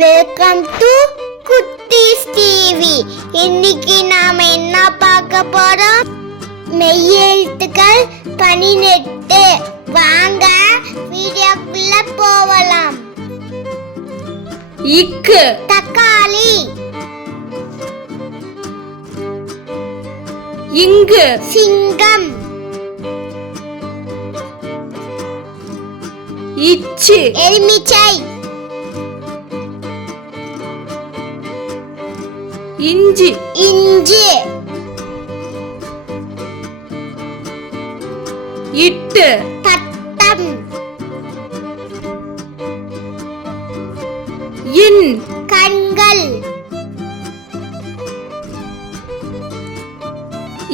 Welcome to குட்டீஸ் TV. இன்னைக்கு நாம என்ன பார்க்க போறோம்? மெய்யெழுத்துக்கள் 18. வாங்க வீடியோக்குள்ள போகலாம். இக்கு தக்காளி. இங்கு சிங்கம். இச்சு எலுமிச்சை. இஞ்சி இஞ்சி. இட்டு பட்டம். இன் கண்கள்.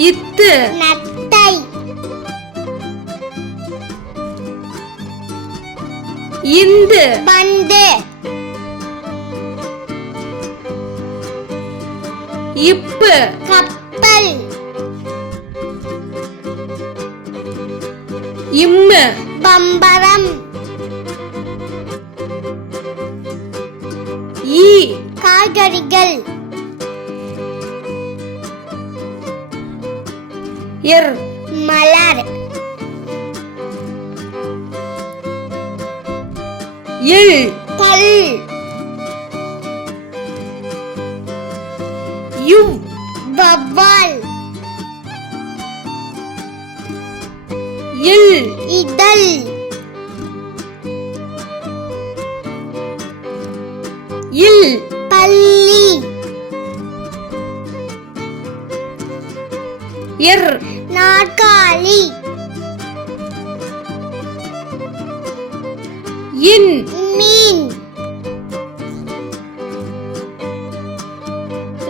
இத்து நத்தை. இந்து பந்து. இப்பு கப்பல். இம்மு பம்பரம். ஈ காய்கறிகள். இர் மலர். இல் கல். யு வவ்வால். இல் இதழ். இல் பள்ளி. இர் நாற்காலி. இன் மீன்.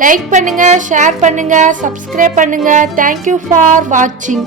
லைக் பண்ணுங்க, ஷேர் பண்ணுங்க, சப்ஸ்கிரைப் பண்ணுங்க. தேங்க்யூ ஃபார் வாட்சிங்.